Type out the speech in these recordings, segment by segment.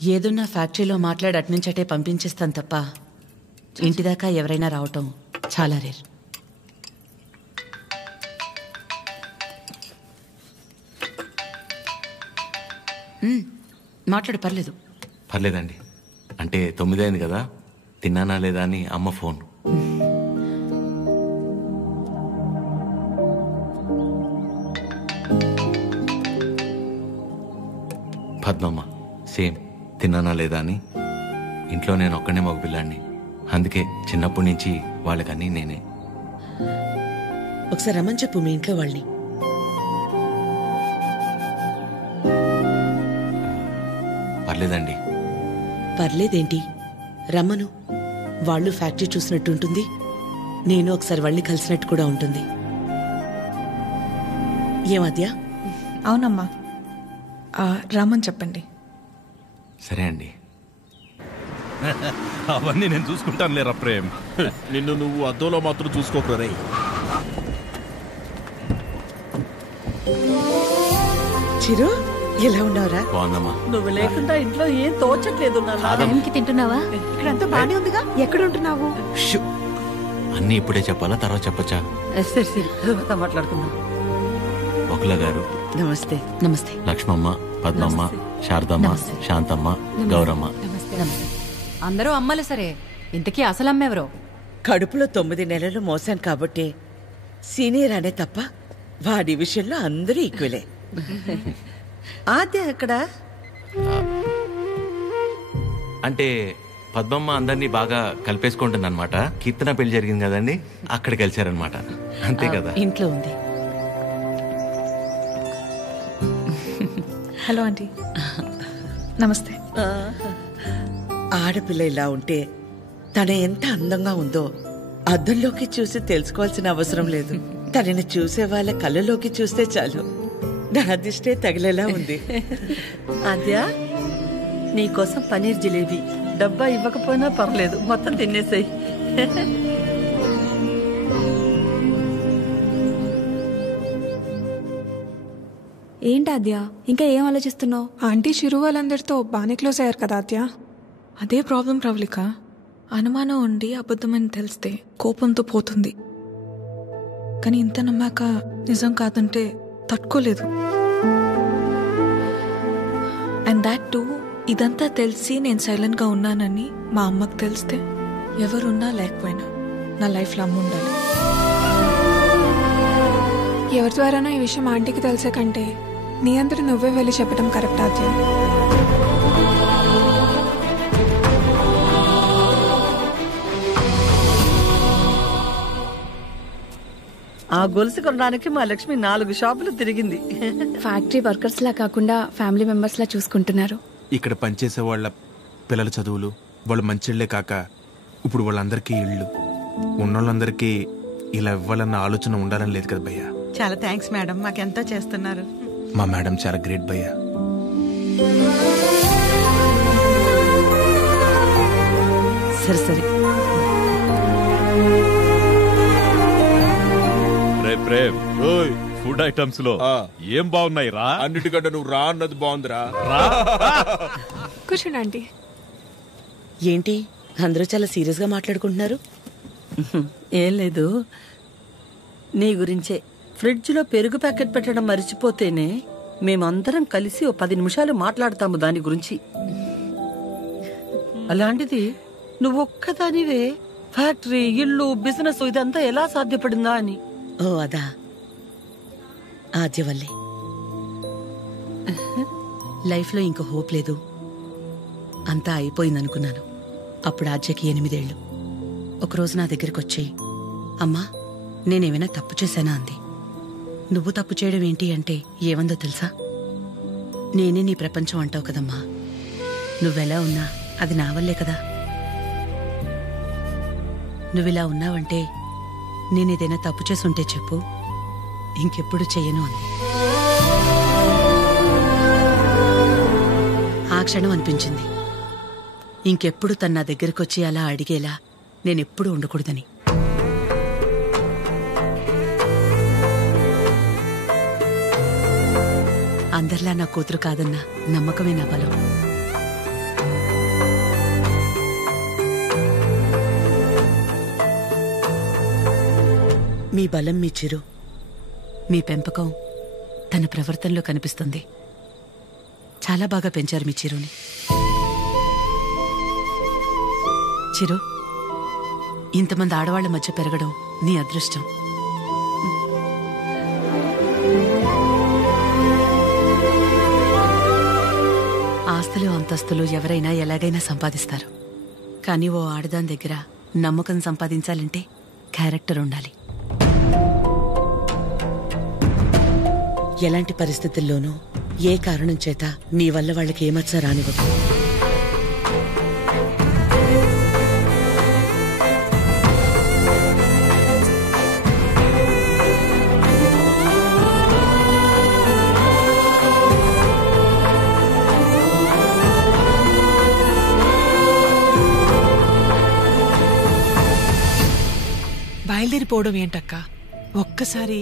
ఏదున్నా ఫ్యాక్టరీలో మాట్లాడి అట్నుంచటే పంపించేస్తాను తప్ప ఇంటిదాకా ఎవరైనా రావటం చాలా రేర్. మాట్లాడు, పర్లేదు. పర్లేదండి. అంటే 9 అయింది కదా, తిన్నానా లేదా అని అమ్మ ఫోన్. పద్మమ్మ సేమ్ తిన్నానా లేదా అని. ఇంట్లో నేను ఒక్కనే మగపిల్లాడిని, అందుకే చిన్నప్పటి నుంచి వాళ్ళకన్నీ నేనే. ఒకసారి రమ్మని చెప్పు మీ ఇంట్లో వాళ్ళని. పర్లేదండి. పర్లేదేంటి, రమ్మను. వాళ్ళు ఫ్యాక్టరీ చూసినట్టుంటుంది, నేను ఒకసారి వాళ్ళని కలిసినట్టు కూడా ఉంటుంది. ఏమద్యా? అవునమ్మా, రామని చెప్పండి. సరే అండి. అవన్నీ నేను చూసుకుంటాను లేరా ప్రేమ్. నిన్ను నువ్వు అద్దంలో మాత్రం చూసుకోకరే. చిరు, ఎలా ఉన్నావురా? బాగుందమ్మా. నువ్వు లేకుండా ఇంట్లో ఏం తోచట్లేదు. తింటున్నావా? ఇక్కడంతా బానే ఉందిగా. ఎక్కడ ఉంటున్నావు? అన్నీ ఇప్పుడే చెప్పాలా, తర్వాత చెప్పచ్చా? సరే సరే, తర్వాత మాట్లాడుకుందాం. బకుల గారు నమస్తే. నమస్తే. లక్ష్మమ్మ, పద్మమ్మ, శారదమ్మ, శాంతమ్మ, గౌరమ్మ. అందరూ అమ్మలు. సరే, ఇంతకీ అసలు అమ్మెవరో? కడుపులో 9 నెలలు మోసాను కాబట్టి సీనియర్ అనే తప్ప వాడి విషయంలో అందరూ ఈక్వలే. ఆద్య ఎక్కడ? అంటే పద్మమ్మ అందరినీ బాగా కలిపేసుకుంటుంది అనమాట. కీర్తన పెళ్లి జరిగింది కదండి, అక్కడ కలిశారనమాట. అంతే కదా? ఇంట్లో ఉంది. Hello aunty. నమస్తే. ఆడపిల్ల ఇలా ఉంటే తన ఎంత అందంగా ఉందో అద్దంలోకి చూసి తెలుసుకోవాల్సిన అవసరం లేదు. తనని చూసే వాళ్ళ కళ్ళలోకి చూస్తే చాలు. నా దిష్టే తగిలేలా ఉంది. ఆద్య, నీకోసం పనీర్ జిలేబీ డబ్బా ఇవ్వకపోయినా పర్లేదు, మొత్తం తినేసాయి. ఏంటి ఆద్య, ఇంకా ఏం ఆలోచిస్తున్నావు? ఆంటీ చిరు వాళ్ళందరితో బాగానే క్లోజ్ అయ్యారు కదా ఆద్య. అదే ప్రాబ్లం ప్రవళిక. అనుమానం ఉండి అబద్ధమని తెలిస్తే కోపంతో పోతుంది, కానీ ఇంత నమ్మాక నిజం కాదంటే తట్టుకోలేదు. అండ్ దాట్ టూ, ఇదంతా తెలిసి నేను సైలెంట్గా ఉన్నానని మా అమ్మకు తెలిస్తే ఎవరున్నా లేకపోయినా నా లైఫ్లో అమ్మ ఉండాలి. ఎవరి ద్వారానో ఈ విషయం ఆంటీకి తెలిసే కంటే నీ అందరూ నువ్వే వెళ్ళి చెప్పడం కరెక్ట్ ఆద్య. ఆ గొలుసు కొనడానికి మా లక్ష్మి 4 షాపులు తిరిగింది. ఫ్యాక్టరీ వర్కర్స్ లా కాకుండా ఫ్యామిలీ మెంబర్స్ లా చూసుకుంటున్నారు. ఇక్కడ పనిచేసే వాళ్ళ పిల్లల చదువులు, వాళ్ళు మంచిళ్లే కాక ఇప్పుడు వాళ్ళందరికీ ఇళ్ళు ఉన్నోళ్ళందరికీ ఇలా ఇవ్వాలన్న ఆలోచన ఉండాలని లేదు కదా భయ్యా. చాలా థ్యాంక్స్ మేడం, మాకెంతో చేస్తున్నారు. మా మేడం చాలా గ్రేట్ భయ్యా. సరే సరే. ప్రేమ్, ఫుడ్ ఐటమ్స్ లో ఏం బాగున్నాయి రా? అన్నిటికంటే నువ్వు రా అన్నది బాగుందిరా. కూర్చోండి ఆంటీ. ఏంటి అందరూ చాలా సీరియస్ గా మాట్లాడుకుంటున్నారు? ఏం లేదు, నీ గురించే. ఫ్రిడ్జ్ లో పెరుగు ప్యాకెట్ పెట్టడం మర్చిపోతేనే మేమందరం కలిసి 10 నిమిషాలు మాట్లాడతాము దాని గురించి. అలాంటిది నువ్వొక్కదానివే ఫ్యాక్టరీ, ఇల్లు, బిజినెస్ ఇదంతా ఎలా సాధ్యపడిందా అని. ఓ అదా, ఆద్య వల్లే. లైఫ్లో ఇంకో హోప్ లేదు, అంతా అయిపోయిందనుకున్నాను. అప్పుడు ఆద్యకి 8 ఏళ్ళు. ఒకరోజు నా దగ్గరికి వచ్చి, అమ్మా నేనేమైనా తప్పు చేశానా అంది. నువ్వు తప్పు చేయడం ఏంటి అంటే ఏమందో తెలుసా? నేనే నీ ప్రపంచం అంటావు కదమ్మా, నువ్వెలా ఉన్నా అది నా వల్లే కదా. నువ్విలా ఉన్నావంటే నేనేదైనా తప్పు చేసుంటే చెప్పు, ఇంకెప్పుడు చెయ్యను అంది. ఆ క్షణం అనిపించింది ఇంకెప్పుడు తన నా దగ్గరికి వచ్చి అలా అడిగేలా నేనెప్పుడు ఉండకూడదని. అందరిలా నా కూతురు కాదన్న నమ్మకమే నా బలం. మీ బలం మీ చిరు, మీ పెంపకం తన ప్రవర్తనలో కనిపిస్తుంది. చాలా బాగా పెంచారు మీ చిరుని. చిరు, ఇంతమంది ఆడవాళ్ల మధ్య పెరగడం నీ అదృష్టం. ఆస్తులు అంతస్తులు ఎవరైనా ఎలాగైనా సంపాదిస్తారు, కానీ ఓ ఆడదాని దగ్గర నమ్మకం సంపాదించాలంటే క్యారెక్టర్ ఉండాలి. ఎలాంటి పరిస్థితుల్లోనూ ఏ కారణం చేత నీ వల్ల వాళ్ళకి ఏమచ్చా రానివ్వదు. బయలుదేరిపోవడం ఏంటక్క? ఒక్కసారి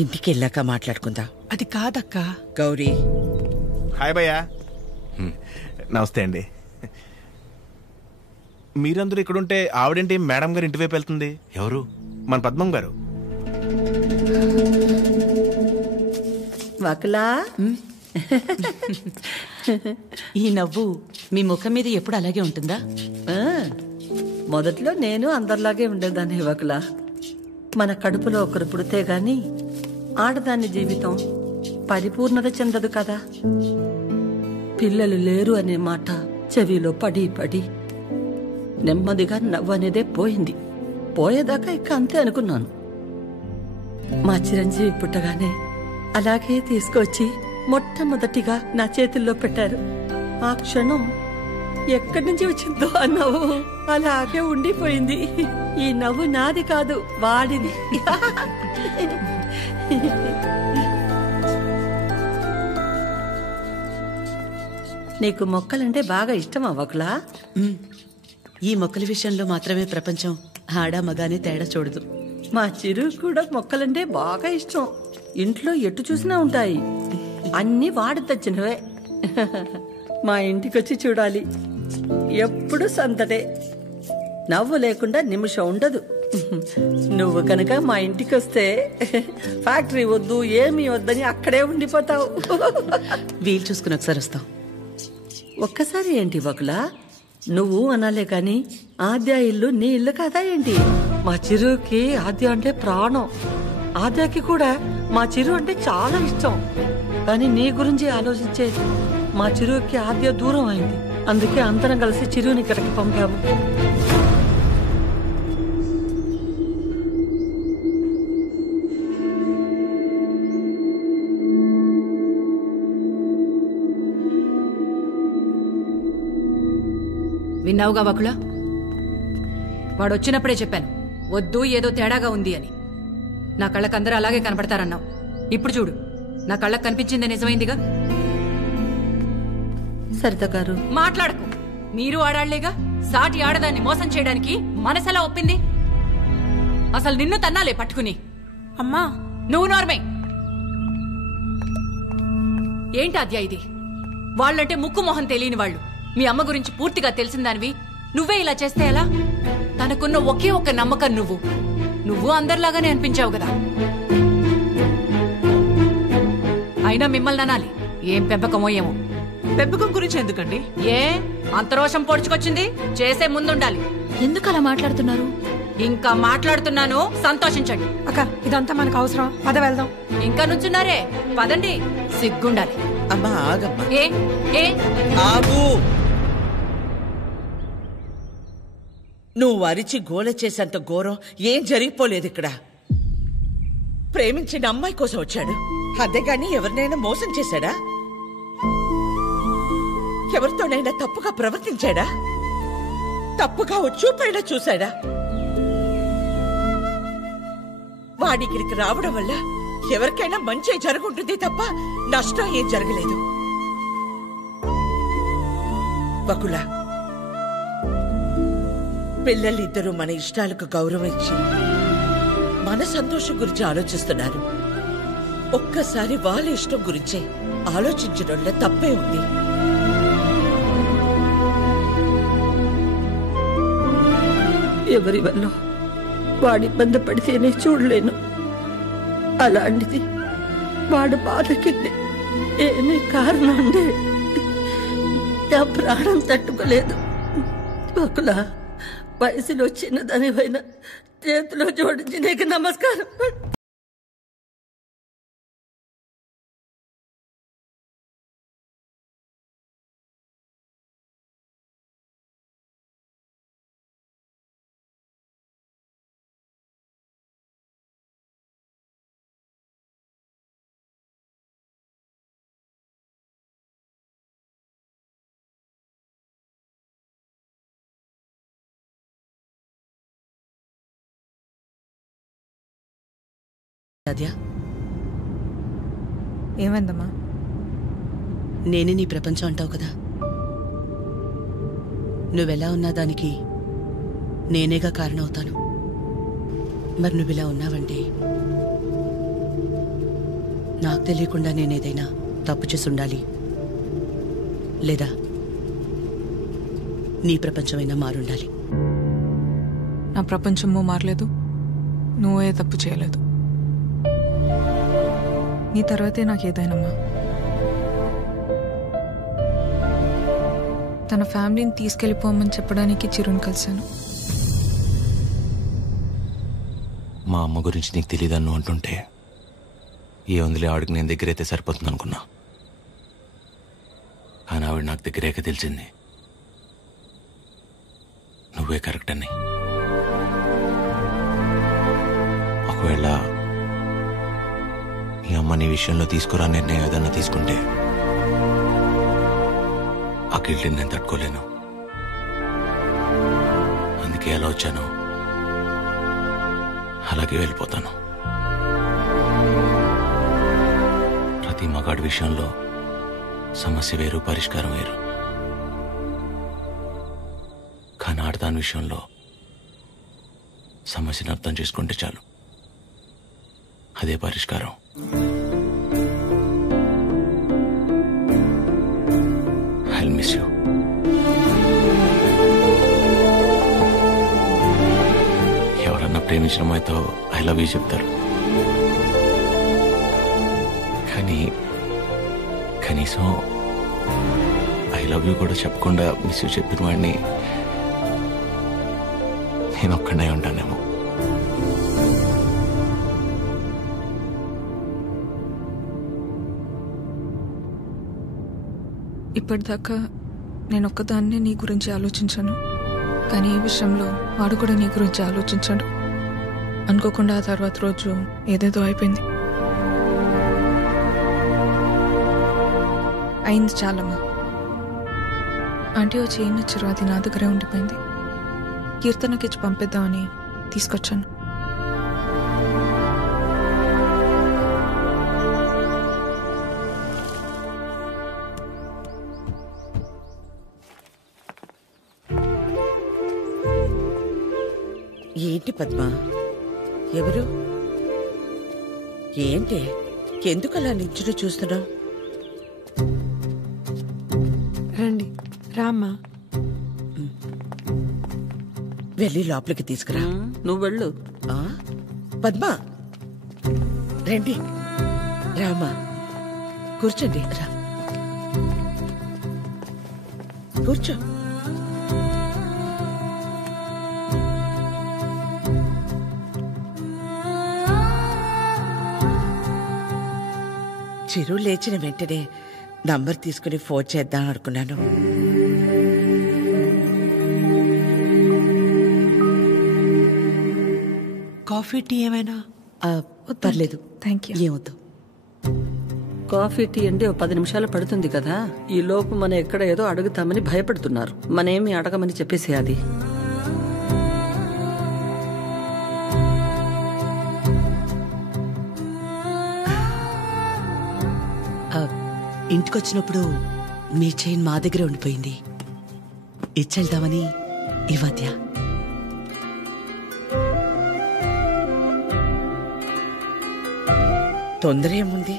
ఇంటికి వెళ్ళాక మాట్లాడుకుందాం. అది కాదక్క. గౌరీ, హాయ్ భయ్యా. నమస్తే అండి. మీరందరూ ఇక్కడుంటే ఆవిడేంటి మేడం గారు ఇంటివైపు వెళ్తుంది? ఎవరు? మన పద్మం గారు. వకులా, ఈ నవ్వు మీ ముఖం మీద ఎప్పుడు అలాగే ఉంటుందా? మొదట్లో నేను అందరిలాగే ఉండేదాన్ని వకులా. మన కడుపులో ఒకరు పుడితే గాని ఆడదాని జీవితం పరిపూర్ణత చెందదు కదా. పిల్లలు లేరు అనే మాట చెవిలో పడి పడి నెమ్మదిగా నవ్వు అనేదే పోయింది. పోయేదాకా ఇక అంతే అనుకున్నాను. మా చిరంజీవి పుట్టగానే అలాగే తీసుకొచ్చి మొట్టమొదటిగా నా చేతుల్లో పెట్టారు. ఆ క్షణం ఎక్కడి నుంచి వచ్చిందో ఆ నవ్వు అలాగే ఉండిపోయింది. ఈ నవ్వు నాది కాదు, వాడిది. నీకు మొక్కలంటే బాగా ఇష్టమా వకులా? ఈ మొక్కల విషయంలో మాత్రమే ప్రపంచం ఆడా మగానే తేడా చూడదు. మా చిరు కూడా మొక్కలంటే బాగా ఇష్టం. ఇంట్లో ఎటు చూసినా ఉంటాయి. అన్నీ వాడి తెచ్చినవే. మా ఇంటికొచ్చి చూడాలి, ఎప్పుడు సందడే. నవ్వు లేకుండా నిమిషం ఉండదు. నువ్వు కనుక మా ఇంటికి వస్తే ఫ్యాక్టరీ వద్దు ఏమీ వద్దని అక్కడే ఉండిపోతావు. వీలు చూసుకుని ఒకసారి వస్తాం. ఒక్కసారి ఏంటి వకులా? నువ్వు అనాలే కాని ఆద్య ఇల్లు నీ ఇల్లు కాదా ఏంటి? మా చిరుకి ఆద్య అంటే ప్రాణం. ఆద్యకి కూడా మా చిరు అంటే చాలా ఇష్టం. కానీ నీ గురించి ఆలోచించే మా చిరుకి ఆద్య దూరం అయింది. అందుకే అందరం కలిసి చిరుని ఇక్కడికి పంపాము. విన్నావుగా వకుల? వాడొచ్చినప్పుడే చెప్పాను, వద్దు ఏదో తేడాగా ఉంది అని. నా కళ్ళకు అందరూ అలాగే కనపడతారన్నావు. ఇప్పుడు చూడు, నా కళ్ళకు కనిపించిందే నిజమైందిగా. సరిత గారు, మాట్లాడకు. మీరు ఆడాళ్లేగా. సాటి ఆడదాన్ని మోసం చేయడానికి మనసెలా ఒప్పింది? అసలు నిన్ను తన్నాలే పట్టుకుని. అమ్మా, నువ్వు నోర్మే. ఏంటి అద్యా ఇది? వాళ్ళంటే ముక్కు మొహం తెలియని వాళ్ళు. మీ అమ్మ గురించి పూర్తిగా తెలిసిందానివి నువ్వే ఇలా చేస్తే ఎలా? తనకున్న ఒకే ఒక్క నమ్మకం నువ్వు అందరిలాగానే అనిపించావు కదా. అయినా మిమ్మల్ని అనాలి. ఏం పెంపకమో ఏమో. పెంపకం గురించి ఎందుకండి? ఏ అంత రోషం పొడుచుకొచ్చింది? చేసే ముందుండాలి. ఎందుకు అలా మాట్లాడుతున్నారు? ఇంకా మాట్లాడుతున్నాను, సంతోషించండి. అక్క, ఇదంతా మనకు అవసరం. పద వెళ్దాం. ఇంకా నుంచున్నారే, పదండి. సిగ్గుండాలి. అమ్మా ఆగమ్మా. ఏ ఆగు. నువ్వు అరిచి గోల చేసేంత ఘోరం ఏం జరిగిపోలేదు ఇక్కడ. ప్రేమించిన అమ్మాయి కోసం వచ్చాడు, అంతేగాని ఎవరినైనా మోసం చేశాడా? ఎవరితోనైనా తప్పుగా ప్రవర్తించాడా? తప్పుగా చూపైనా చూశాడా? వాడికిడికి రావడం వల్ల ఎవరికైనా మంచి జరుగుంటుంది తప్ప నష్టం ఏం జరగలేదు. వకుల, పిల్లలిద్దరూ మన ఇష్టాలకు గౌరవం ఇచ్చి మన సంతోషం గురించి ఆలోచిస్తున్నారు. ఒక్కసారి వాళ్ళ ఇష్టం గురించే ఆలోచించడంలో తప్పే ఉంది. ఎవరి వల్ల వాడి ఇబ్బంది పడితేనే చూడలేను. అలాంటిది వాడు బాధకి ఏమీ కారణం ఉండే నా ప్రాణం తట్టుకోలేదు. బకులా, వయసులో చిన్నదానివైనా చేతిలో జోడించి నీకు నమస్కారం. ఆద్య, ఏమైందమ్మా? నేనే నీ ప్రపంచం అంటావు కదా. నువ్వెలా ఉన్నా దానికి నేనేగా కారణమవుతాను. మరి నువ్విలా ఉన్నావంటే నాకు తెలియకుండా నేనేదైనా తప్పు చేసి ఉండాలి, లేదా నీ ప్రపంచమైనా మారుండాలి. నా ప్రపంచము మారలేదు, నువ్వే తప్పు చేయలేదు. నీ తర్వాతే నాకు ఏదైనమ్మా. తన ఫ్యామిలీని తీసుకెళ్ళిపోమని చెప్పడానికి చిరుని కలిశాను. మా అమ్మ గురించి నీకు తెలియదన్ను అంటుంటే ఏ ఉందిలే, ఆవిడకి నేను దగ్గరైతే సరిపోతుంది అనుకున్నా. కానీ ఆవిడ నాకు దగ్గరేక తెలిసింది నువ్వే కరెక్ట్ అని. ఒకవేళ ఈ అమ్మ నీ విషయంలో తీసుకురా నిర్ణయం ఏదన్నా తీసుకుంటే ఆ గిల్ట్ని నేను తట్టుకోలేను. అందుకే ఎలా వచ్చాను అలాగే వెళ్ళిపోతాను. ప్రతి మగాడి విషయంలో సమస్య వేరు, పరిష్కారం వేరు. కానీ ఆడదాని విషయంలో సమస్యను అర్థం చేసుకుంటే చాలు, అదే పరిష్కారం. I'll miss you. ఎవరన్నా ప్రేమించిన అమ్మాయితో ఐ లవ్ యూ చెప్తారు, కానీ కనీసం ఐ లవ్ యూ కూడా చెప్పకుండా మిస్ యూ చెప్పిన వాడిని నేను ఒక్కడే ఉంటానేమో. ఇప్పటిదాకా నేను ఒక్కదాన్నే నీ గురించి ఆలోచించాను, కానీ ఈ విషయంలో వాడు కూడా నీ గురించి ఆలోచించాడు. అనుకోకుండా ఆ తర్వాత రోజు ఏదేదో అయిపోయింది. అయింది చాలమ్మా. ఆంటీ వచ్చి ఏం నచ్చారు, అది నా దగ్గరే ఉండిపోయింది. కీర్తనకి ఇచ్చి పంపిద్దామని తీసుకొచ్చాను. ఏంటి పద్మ, ఎవరు? ఏంటి, ఎందుకు అలా నించుని చూస్తున్నావు? రండి, రామ్మా. వెళ్ళి లోపలికి తీసుకురా. నువ్వు వెళ్ళు. పద్మ రండి, రామా కూర్చోండి. రా కూర్చో. చిరు లేచిన వెంటనే నంబర్ తీసుకుని ఫోన్ చేద్దాం అనుకున్నాను. కాఫీ టీ ఏమైనా? పర్లేదు, థ్యాంక్ యూ. ఏమొద్దు. కాఫీ టీ అంటే 10 నిమిషాలు పడుతుంది కదా. ఈ లోపు మనం ఎక్కడ ఏదో అడుగుతామని భయపడుతున్నారు. మనేమి అడగమని చెప్పేసి అది. ఇంటికొచ్చినప్పుడు మీ చైన్ మా దగ్గరే ఉండిపోయింది, ఇచ్చెళ్దామని ఈ మధ్య. తొందర ఏముంది,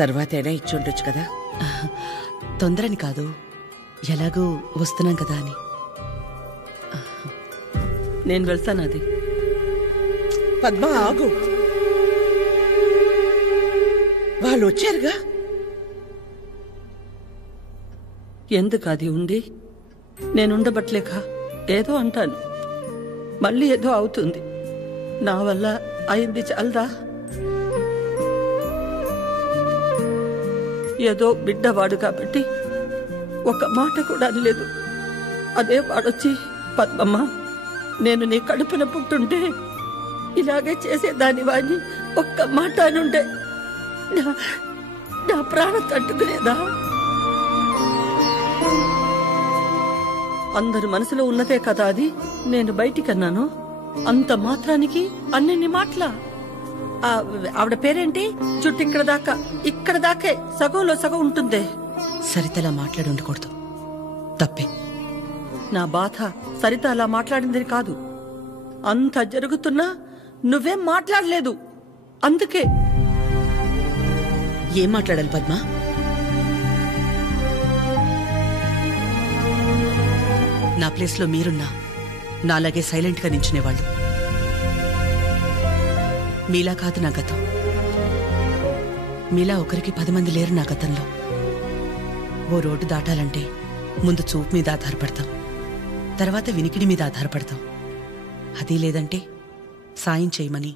తర్వాత అయినా ఇచ్చి ఉండొచ్చు కదా. తొందరని కాదు, ఎలాగూ వస్తున్నాం కదా అని. నేను వెళ్తాను. అది పద్మ ఆగు, వాళ్ళు వచ్చారుగా. ఎందుకు అది ఉండి నేనుండబట్లేక ఏదో అంటాను, మళ్ళీ ఏదో అవుతుంది. నా వల్ల అయింది చాలదా? ఏదో బిడ్డవాడు కాబట్టి ఒక మాట కూడా అనలేదు. అదే వాడొచ్చి పద్మమ్మ నేను నీ కడుపున పుట్టుంటే ఇలాగే చేసేదాని వాడిని ఒక్క మాట అనుండే నా ప్రాణం తట్టుకునేదా? అందరి మనసులో ఉన్నదే కదా అది. నేను బయటికన్నాను, అంత మాత్రానికి అన్నెన్ని మాటలా? ఆవిడ పేరేంటి? చుట్టూ ఇక్కడ దాకే సగంలో సగం ఉంటుందే. సరితలా మాట్లాడి ఉండకూడదు, తప్పే. నా బాధ సరిత అలా మాట్లాడిందని కాదు, అంత జరుగుతున్నా నువ్వేం మాట్లాడలేదు, అందుకే. ఏం మాట్లాడాలి పద్మ? నా ప్లేస్లో మీరున్నా నాలాగే సైలెంట్గా నించునేవాళ్ళు. మీలా కాదు నా గతం. మీలా ఒకరికి 10 మంది లేరు నా గతంలో. ఓ రోడ్డు దాటాలంటే ముందు చూపు మీద ఆధారపడతాం, తర్వాత వినికిడి మీద ఆధారపడతాం. అది లేదంటే సాయం చేయమని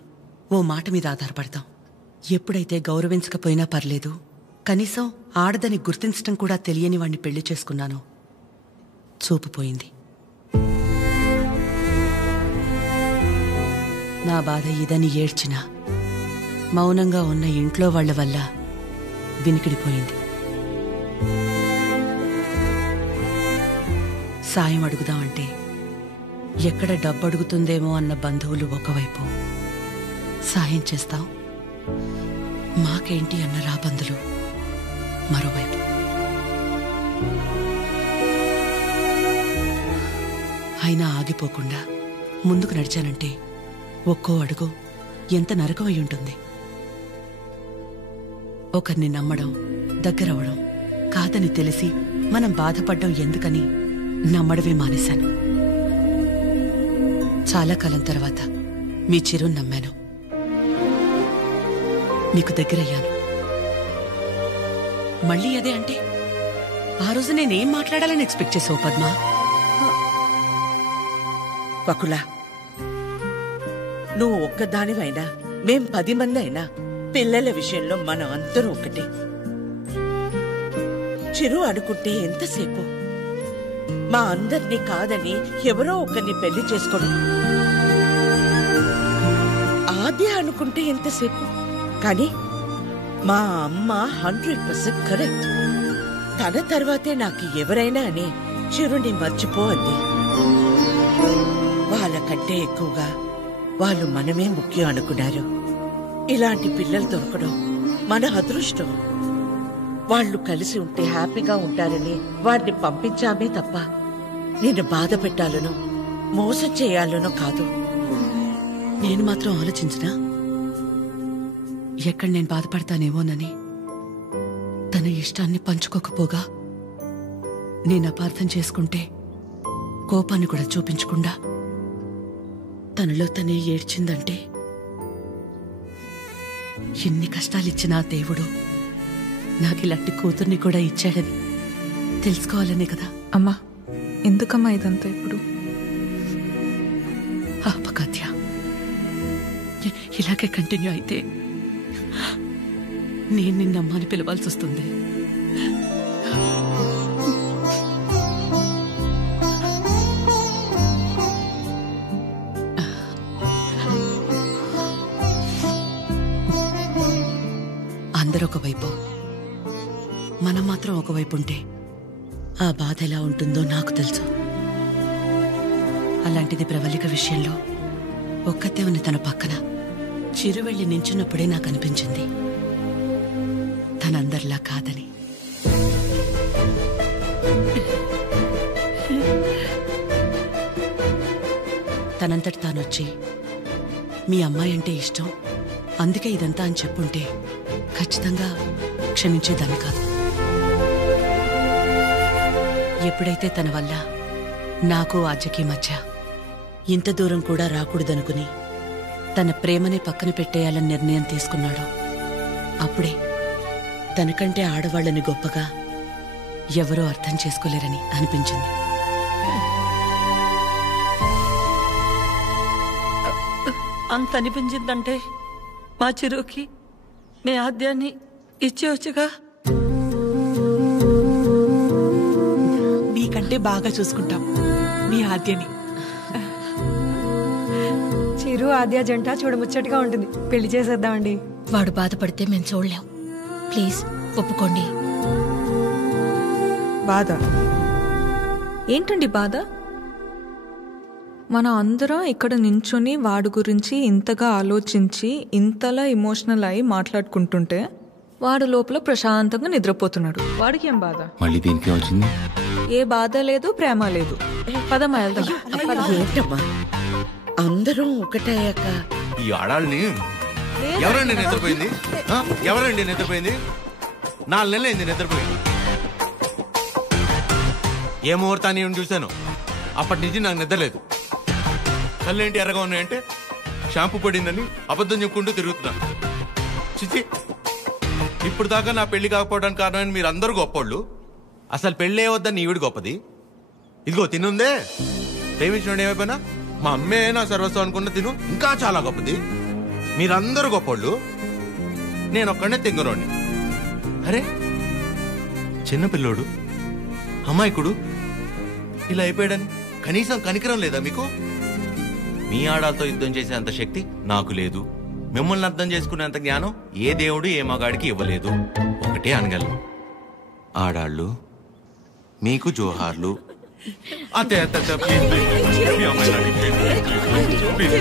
ఓ మాట మీద ఆధారపడతాం. ఎప్పుడైతే గౌరవించకపోయినా పర్లేదు, కనీసం ఆడదని గుర్తించటం కూడా తెలియని వాణ్ణి పెళ్లి చేసుకున్నానో చూపు పోయింది. నా బాధ ఇదని ఏడ్చినా మౌనంగా ఉన్న ఇంట్లో వాళ్ల వల్ల వినికిడిపోయింది. సాయం అడుగుదామంటే ఎక్కడ డబ్బు అడుగుతుందేమో అన్న బంధువులు ఒకవైపు, సాయం చేస్తాం మాకేంటి అన్న రాబందులు మరోవైపు. అయినా ఆగిపోకుండా ముందుకు నడిచానంటే ఒక్కో అడుగు ఎంత నరకమై ఉంటుంది. ఒకరిని నమ్మడం, దగ్గరవడం కాదని తెలిసి మనం బాధపడ్డం ఎందుకని నమ్మడమే మానేశాను. చాలా కాలం తర్వాత మీ చిరుని నమ్మాను, మీకు దగ్గరయ్యాను. మళ్ళీ అదే అంటే ఆ రోజు నేనేం మాట్లాడాలని ఎక్స్పెక్ట్ చేసావు పద్మా? వకులా, నువ్వు ఒక్కదానివైనా మేం 10 మంది అయినా పిల్లల విషయంలో మనం అందరూ ఒకటే. చిరు అనుకుంటే ఎంతసేపు మా అందరినీ కాదని ఎవరో ఒకరిని పెళ్లి చేసుకోవడం. ఆద్య అనుకుంటే ఎంతసేపు, కానీ మా అమ్మ 100% కరెక్ట్. తన తర్వాతే నాకు ఎవరైనా అని చిరుని మర్చిపో అంది. వాళ్ళకంటే ఎక్కువగా వాళ్ళు మనమే ముఖ్యం అనుకున్నారు. ఇలాంటి పిల్లలు దొరకడం మన అదృష్టం. వాళ్ళు కలిసి ఉంటే హ్యాపీగా ఉంటారని వాడిని పంపించామే తప్ప నిన్ను బాధ పెట్టాలనో మోసం చేయాలనో కాదు. నేను మాత్రం ఆలోచించినా ఎక్కడ నేను బాధపడతానేమోనని. తన ఇష్టాన్ని పంచుకోకపోగా నేను అపార్థం చేసుకుంటే కోపాన్ని కూడా చూపించకుండా తనలో తనే ఏడ్చిందంటే ఎన్ని కష్టాలిచ్చినా దేవుడు నాకిలాంటి కూతుర్ని కూడా ఇచ్చాడని తెలుసుకోవాలనే కదా. అమ్మా, ఎందుకమ్మా ఇదంతా ఇప్పుడు? ఆపకాత్య, ఇలాగే కంటిన్యూ అయితే నేను నిన్నమ్మని పిలవాల్సి వస్తుంది. అందరూ ఒకవైపు, మనం మాత్రం ఒకవైపు ఉంటే ఆ బాధ ఎలా ఉంటుందో నాకు తెలుసు. అలాంటిది ప్రవళిక విషయంలో ఒక్కతే ఉన్న తన పక్కన చిరు వెళ్లి నించున్నప్పుడే నాకు అనిపించింది తనందరిలా కాదని. తనంతటి తానొచ్చి మీ అమ్మాయి అంటే ఇష్టం అందుకే ఇదంతా అని చెప్పుంటే ఖచ్చితంగా క్షమించేదాన్ని కాదు. ఎప్పుడైతే తన వల్ల నాకు ఆద్యకి మధ్య ఇంత దూరం కూడా రాకూడదనుకుని తన ప్రేమని పక్కన పెట్టేయాలని నిర్ణయం తీసుకున్నాడో అప్పుడే తనకంటే ఆడవాళ్ళని గొప్పగా ఎవరూ అర్థం చేసుకోలేరని అనిపించింది. అంత అనిపించిందంటే మా చిరుకి మీ ఆద్యాన్ని ఇచ్చేవచ్చుగా. మీకంటే బాగా చూసుకుంటాం మీ ఆద్యని. చిరు ఆద్య జంట చూడముచ్చటగా ఉంటుంది. పెళ్లి చేసేద్దామండి. వాడు బాధపడితే మేము చూడలేం. ప్లీజ్ ఒప్పుకోండి. బాధ ఏంటండి బాధ? మన అందరం ఇక్కడ నించుని వాడి గురించి ఇంతగా ఆలోచించి ఇంతలా ఎమోషనల్ అయి మాట్లాడుకుంటుంటే వాడు లోపల ప్రశాంతంగా నిద్రపోతున్నాడు. వాడికి ఏం బాధ? మళ్ళీ దీనికి వచ్చింది. ఏ బాధ లేదు, ప్రేమ లేదు. పదమ్మా వెళ్దాం. ఏంటమ్మా అందరం ఒకటయ్యాక ఈ ఆడాళ్ళని ఎవరండి నిద్రపోయింది? ఎవరండి నిద్రపోయింది? 4 నెలలైంది నిద్రపోయింది. ఏ ముహూర్తాన్ని చూశాను అప్పటి నుంచి నాకు నిద్రలేదు. కళ్ళేంటి ఎర్రగా ఉన్నాయంటే షాంపూ పడిందని అబద్ధం చెప్పుకుంటూ తిరుగుతున్నా. చిచి, ఇప్పుడు దాకా నా పెళ్లి కాకపోవడానికి కారణం మీరు అందరూ గొప్పోళ్ళు. అసలు పెళ్ళే వద్దని ఈవిడ గొప్పది. ఇదిగో తినుందే, ప్రేమించిన ఏమైపోయినా మా అమ్మే నా సర్వస్వం అనుకున్న తిను ఇంకా చాలా గొప్పది. మీరందరూ గొప్పోళ్ళు, నేను ఒక్కడే తెంగరోని. అరే చిన్నపిల్లోడు అమాయకుడు ఇలా అయిపోయాడని కనీసం కనికరం లేదా మీకు? మీ ఆడాలతో యుద్ధం చేసేంత శక్తి నాకు లేదు. మిమ్మల్ని అర్థం చేసుకునేంత జ్ఞానం ఏ దేవుడు ఏ మగాడికి ఇవ్వలేదు. ఒకటే అనగలను, ఆడాళ్ళు మీకు జోహార్లు. అతే ప్లీజ్